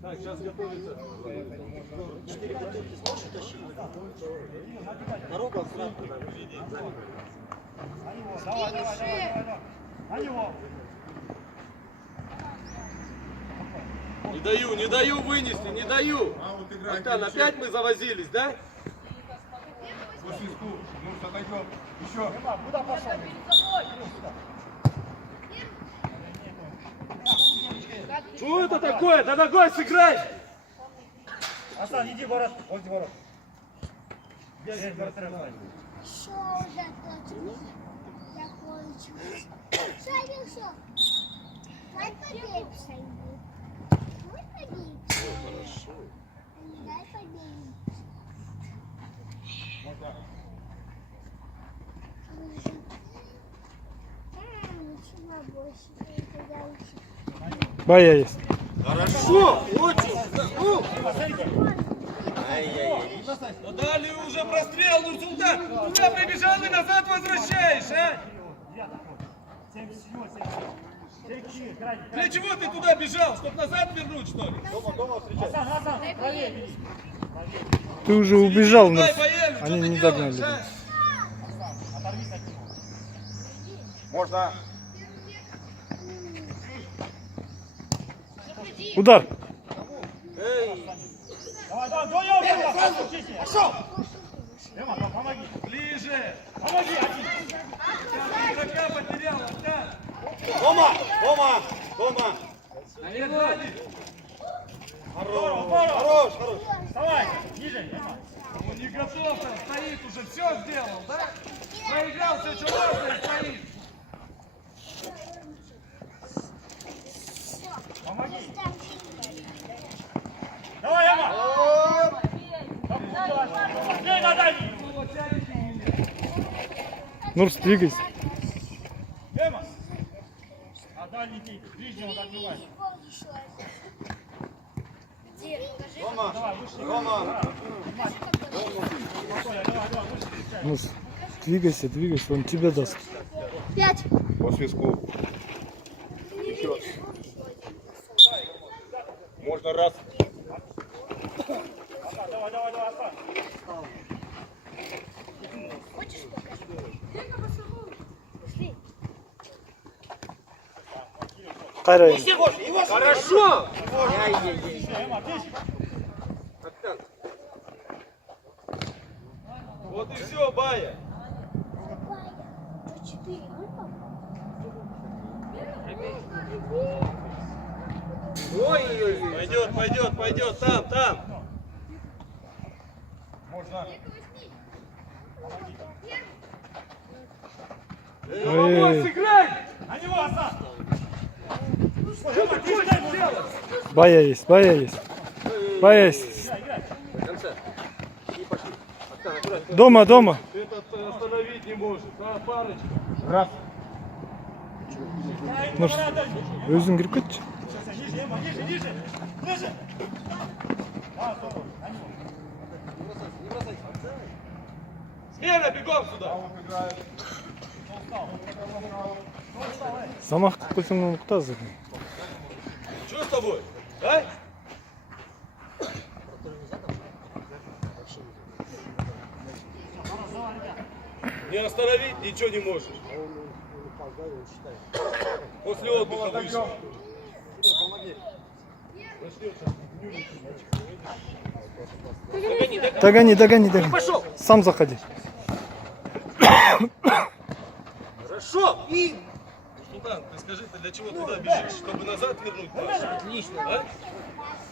Так, сейчас готовится. 4 бутылки сможешь утащить? На руку аккуратно. На него. Не даю вынести, не даю. Антон, опять мы завозились, да? По свистку. Ну, отойдем. Еще. Куда пошел? Что это такое? Да ногой сыграй! Асан, иди в ворот. Возле ворот. Здесь ворот. Что уже точно закончилось? Все. Дай побег, Дай побег. Дай побег. Ничего больше. Бая есть. Хорошо, очень. Ну дали уже прострел, ну туда прибежал и назад возвращаешь, а? Для чего ты туда бежал? Чтоб назад вернуть, что ли? Асан, правее. Ты уже убежал, но Дай поели, они что ты не делаешь, догнали. а? Можно. Удар. Давай, пошел! Лема, помоги. Ближе. Помоги, Игрока потерял, да? Дома! Хорош! Вставай, ниже, Лема. Он не готов, там стоит уже, все сделал, да? Проиграл все, что можно, и стоит. Помоги. Давай, Лема. Бей на дальний. Нурс, двигайся. Лема. А дальний ты, ближнего закрывай. Рома! Нурс, двигайся, он тебе даст. 5. По свистку. Еще. Можно раз. Давай, Асан. Тарай. Хорошо! Лема, ты. Вот и все, Бая. Ой-ой-ой. Пойдет, там. Можно. Помочь сыграть! На него, Асан. Что ты хочешь делать? Бая есть. Дома. Этот остановить не может, а парочка. Раз. Нурс, өзің кіріп кетші. Ниже. Смена, бегом сюда! Замақ қып қойсаң оны құтазы. Что с тобой? А? Не остановить ничего не можешь. После отдыха вышел. Догони. Сам заходи. Хорошо! Султан, ты скажи, ты для чего туда бежишь? Чтобы назад вернуть нас? Отлично. А?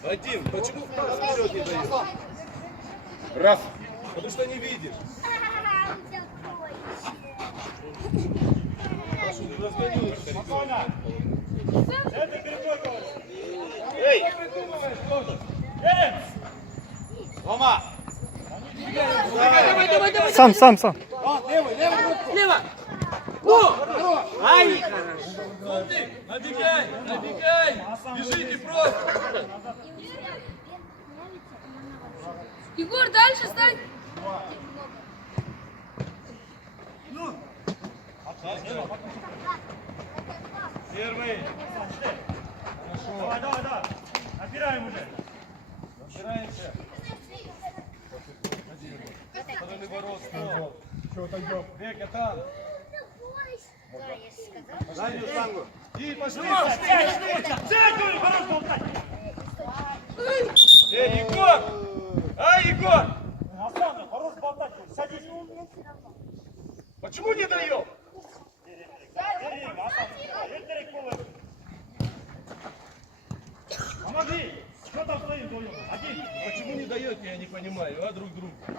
Один. Почему пас вперед не даешь? Раз. Потому что не видишь. Пашу, не разгоню. Спокойно. Это перепой. Эй! Что придумываешь тоже? Рома! Давай. Сам. Лево! Ай, хорошо. Умник, набегай, набегай. Бежите просто. Егор, дальше стань. Первый. Давай, давай, давай. Опираем уже. Опираемся. Стороны ворот, стол. Бека там. Заднюю штангу. И пошли. Сядь, говорю, хорош болтать. Егор! А, Егор! Асан, хорош болтать. Садись. Почему не даем? Помоги! Что там стоит вдвоем? Один. Почему не даете, я не понимаю, а друг другу? А?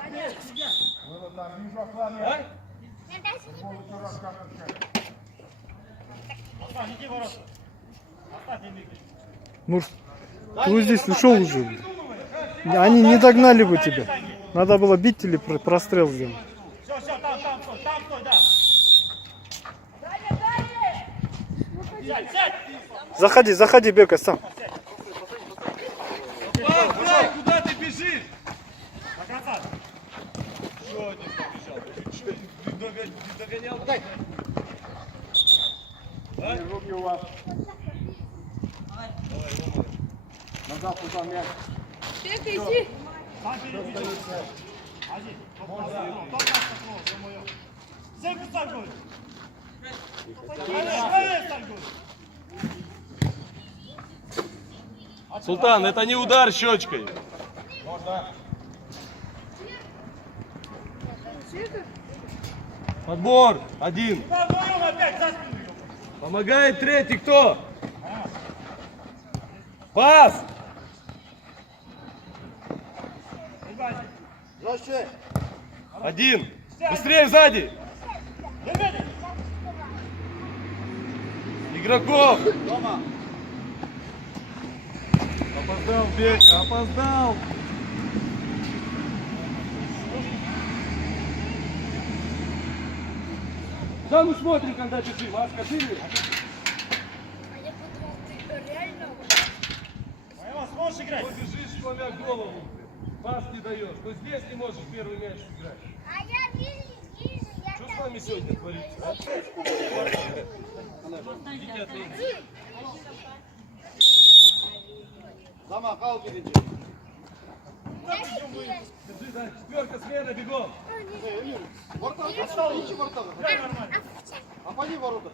Асан, иди в ворота. Оставь, не двигай. Мур, ты вот здесь ушел уже. Они не догнали бы тебя. Надо было бить или прострел сделать. Все, там стой, да. Сядь. Заходи, заходи, Бека, сам. Ай, куда ты бежишь? До конца. Еще один побежал. Ты что, догонял? А? Руки у вас. Давай, Рома. Назад туда мяч. Бека, иди. Сам перебежи. Один. Топ нас такого, ё-моё. Земку ставь, говорю. Правее ставь, говорю. Султан, это не удар щечкой. Можно. Подбор. Один. Да, вдвоем опять за спину, ё. Помогает третий кто? Пас. Жестче. Один. Быстрее сзади. Медведев. Игроков. Дома. Опоздал Бека, опоздал. Да мы смотрим, когда бежим, а скажи. Моего, сможешь играть? Что бежишь, сломя голову, пас не даешь. То здесь не можешь первый мяч играть. А я вижу, я Что с вами сегодня творится? А? Идите отмените. Дома, кал birinci. Держи, да, четверка смена, бегом. Ворота, отстал, ищи ворота. Обходи ворота.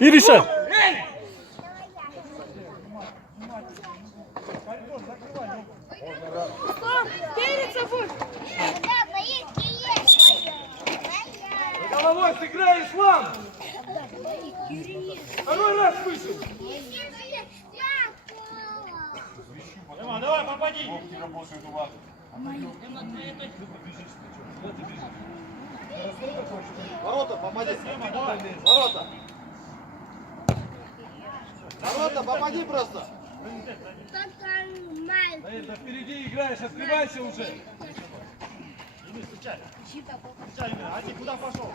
Ириша! перед собой. Да, боится, есть. Головой сыграй, Ислам. Второй раз вышел. Дима, давай, попади. Руки работают у вас. Ворота, попади. Дима, давай. Ворота. Ворота, попади просто. Да впереди играешь, открывайся уже. Дима, стучай. Стучай, Дима. Один, куда пошел?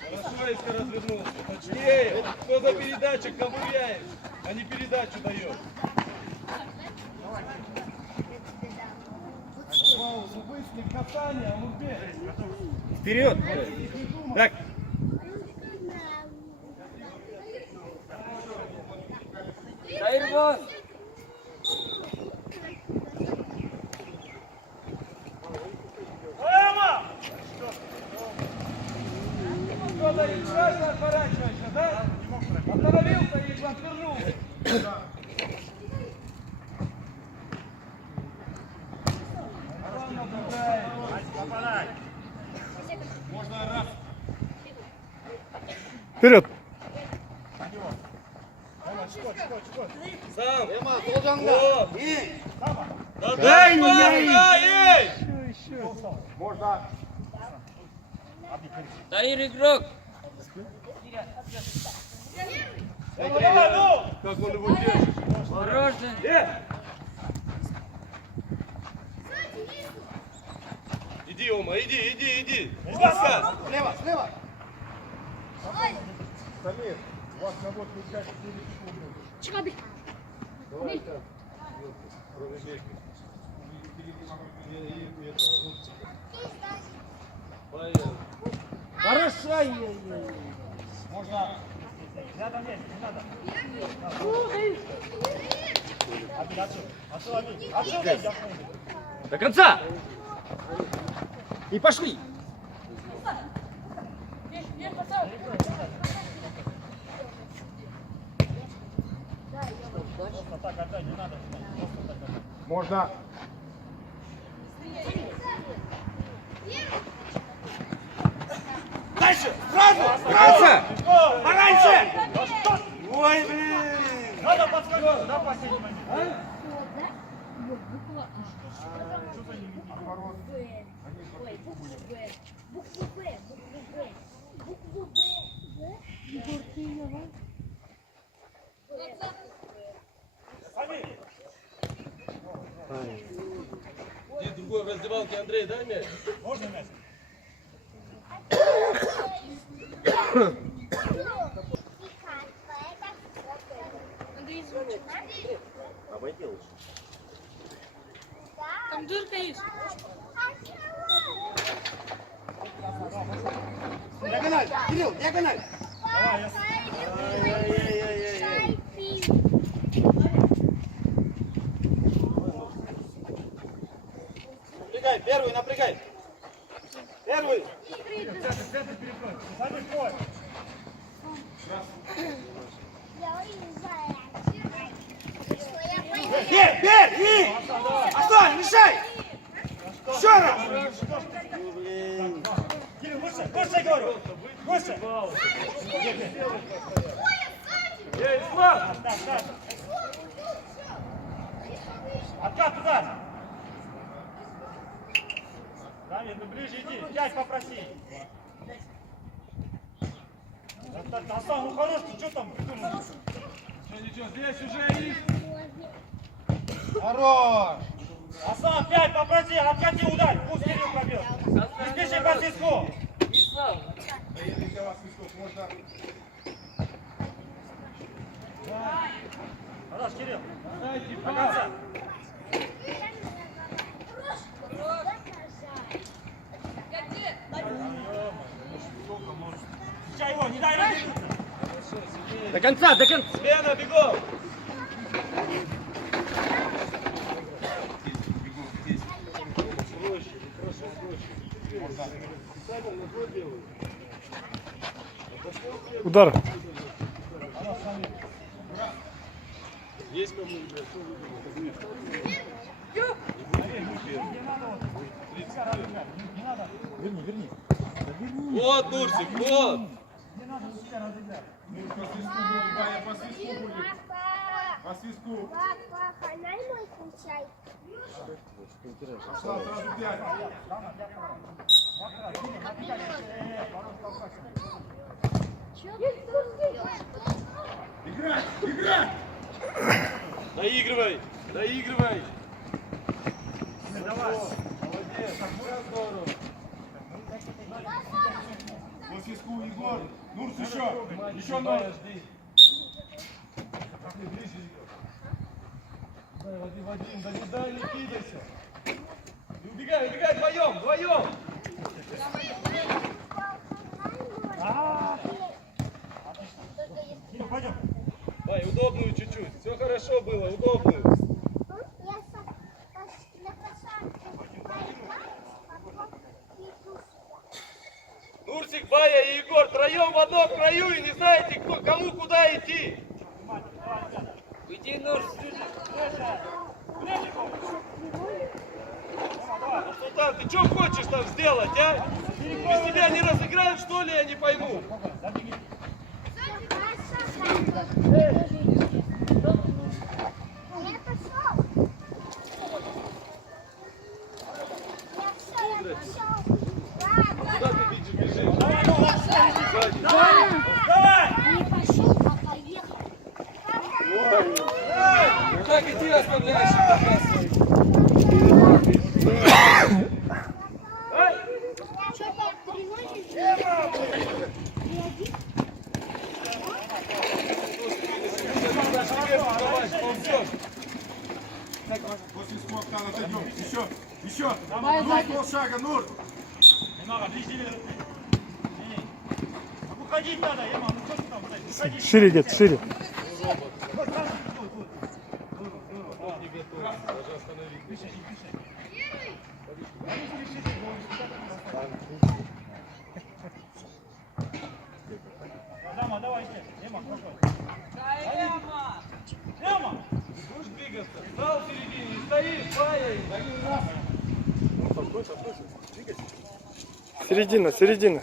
Хорошо, если развернулся. Точнее, что за передача ковыряешь, а не передачу даешь. Быстрый касание, а мурбе. Вперед. Так. Дима! Кто-то сразу отворачивается, да? Остановился и отвернул. Попадай. Вперед! Сам. Ема, sol canla. О! İyi. Дай, эй! Можно. Таир игрок. Давай, ну! Как он его держит. Осторожно. Иди, Ома, иди. Спасай. Слева, слева. Самир, у вас наводка 5-4 секунды. Чикаби. Давай так. Пробежки. Поехали. Хорошо. Можно. Рядом есть, не надо. Отсюда. До конца. И пошли. Просто так отдай, не надо. Просто так отдай. Можно. Дальше. Сразу. До конца. Пораньше. Ой, блин. Надо подскочить, да, последний момент. Самир. Иди в другой раздевалке, Андрей, дай мяч. Можно мяч? Обойди лучше. Там дырка есть. Диагональ. Кирилл, диагональ. Давай, я... Напрягай, первый напрягай. Первый. Самир, стой. Бей, и! Отстой, мешай! Еще раз! Кирилл, выше, говорю. Выше. Эй, Слав! Да. Откат туда. Самир, ну ближе иди. 5 попроси. Асан, ну хорош, ты что там придумал? Ничего, здесь уже есть. Хорош! Асан, 5 попроси, откати ударь. Пусть Кирилл пробьет. Не спеши по свистку. Поехали для вас свисток. Можно. Хорош, Кирилл. До конца. Сейчас его, не дай развернуться. До конца, до конца! Смена, бегом! Удар. Есть кому Верни. Вот, Нурсик, вот! Не надо себя разыграть. По свистку будет, Ваня, по свистку будет. По свистку. Папа, дай мой включай. Пошла сразу 5. Играть! Наигрывай! Давай. Молодец! Здорово! По свистку, Егор. Нурс еще Нурс. Жди. Вадим, да не дай, не кидайся! И убегай, вдвоем! Кирилл, пойдем. Дай, удобную чуть-чуть. Все хорошо было, удобную. Нурсик, Бая и Егор втроем в одном краю и не знаете, кому куда идти. Иди, Нурс. Султан, ты что хочешь там сделать, а? Без тебя не разыграют, что ли, я не пойму. Куда ты бежишь? Давай! Не пошел, а поехал. Так иди оставляешь. Ай! Идем. После свистка отойдем. Еще. Нур, полшага, Нур. Не надо, ближе. Уходить надо, Ема, ну что ты там, блядь, уходи. Шире, дед, шире. Он не готов. Даже остановить. Ема, давай, Ема, какой? Ема! Будешь двигаться. Стал в середине. Стоишь, паяй. Середина, середина.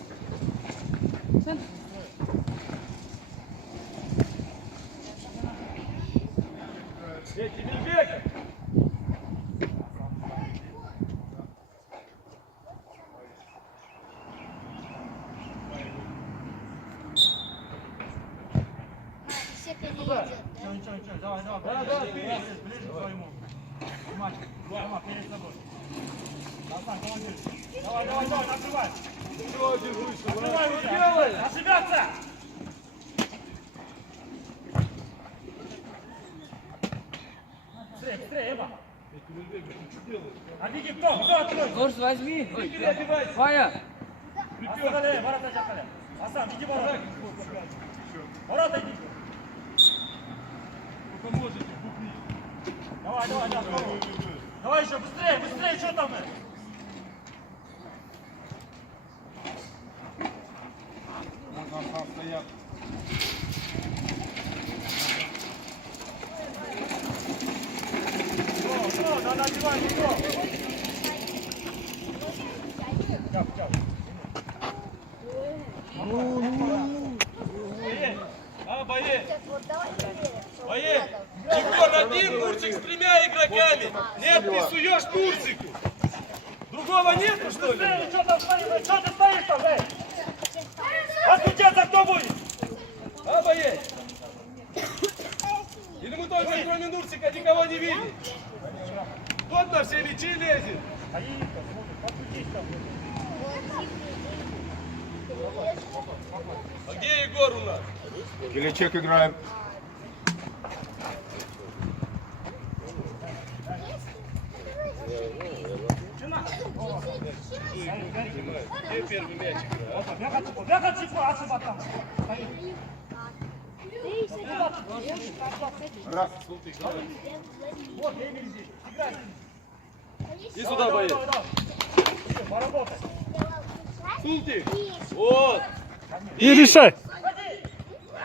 Тебе бегай. Все перейдет. Ничего, давай, ближе к своему. Ема, перед собой. Давай, накрывай. Еще один выше. Накрывай Что уже. делаешь? Ошибаться! Быстрее, Ема. Обиди, кто откроет? Нож возьми. Переодевайся. Фая. Оставляй, ворота чакали. Асан, иди ворота. Ворота иди. Вы поможете, бухни. Давай, давай еще, быстрее, что там? Там стоят. Что, надо одевать, что? Боец. Вот давай проверим. Боец. Егор, один Мурчик с тремя игроками. Нет, ты суешь Мурчику. Другого нету, что ли? Быстрее, что там стоишь? Что ты стоишь там, эй? Отключаться кто будет? А, боец? Или мы только кроме Нурчика никого не видим? Тот на все мячи лезет. Подключись там. А где Егор у нас? Величек играем. Где первый мячик? Бегать чего, отсюда там. Раз. Вот, Эмиль здесь. Играй. Иди сюда, боец. Поработай. Султик. Вот. И решай.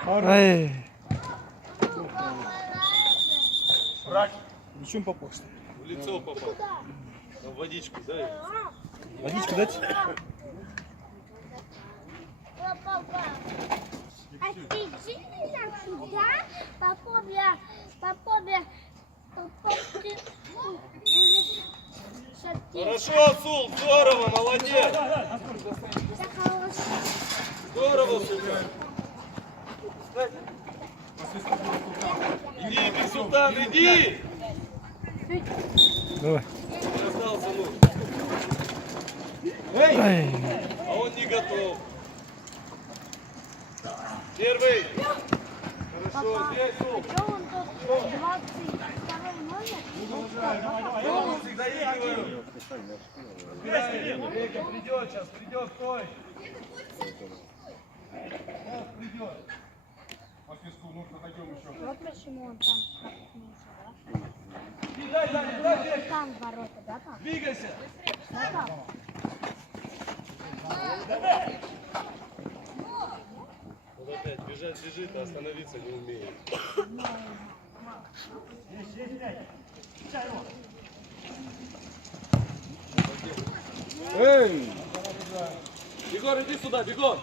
Ай. Ничем попал, что ли? В лицо попал. Там водичку, дай. Водичку дать? Папа, а ты сильно сюда? Попове, Хорошо, Сул, здорово, молодец. Здорово, Султан. Иди, Бексултан, иди. Давай. Остался, ну. Ай. А он не готов. Первый. Хорошо, здесь, Сул. Что он тут 22 номер? Я вам всегда говорю. Время придет сейчас, придет, стой. Сейчас придет. По свистку, Нур, отойдем еще. Вот почему он там так ниже, И дай, дай, да? Там ворота, да, там? двигайся. Да, там. Вот опять бежать бежит, а остановиться не умеет. Есть, мяч. Включай его. Эй! Егор, иди сюда, бегом.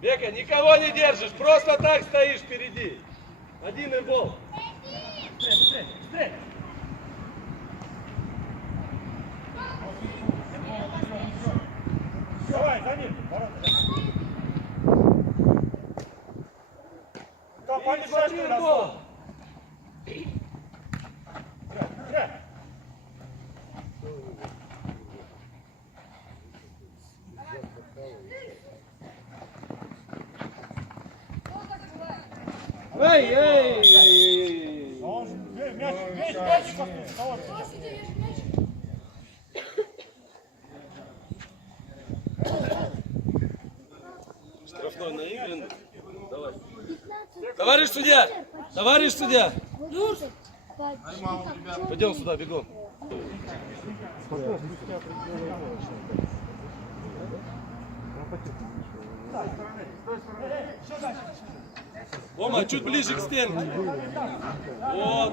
Бека, никого не держишь, просто так стоишь впереди. Один и бол. Быстрее. Давай, за ним. Ворота. Там помешаешь ты на бол. стол. Эй, эй, эй. Он же мяч коснулся. Кого ты? Штрафной наигран. Давай. Товарищ судья! Товарищ судья! Пойдем сюда, бегом. Рома, чуть ближе к стенке. Вот.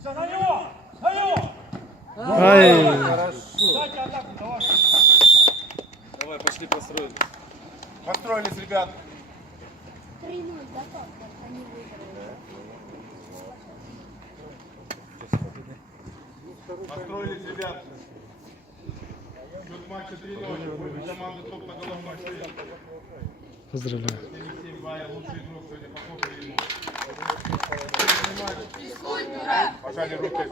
Все, на него! На него! Ай, Дайте атаку, давай. Давай, пошли построим. Построились, ребят. 3-0 готов, как они выиграли. Построились, ребят. Счет матча 3-0. Команда топ на головной стоит. поздравляю. 7-7, Ваня, лучший игрок сегодня. Похлопали ему. Пожали руки.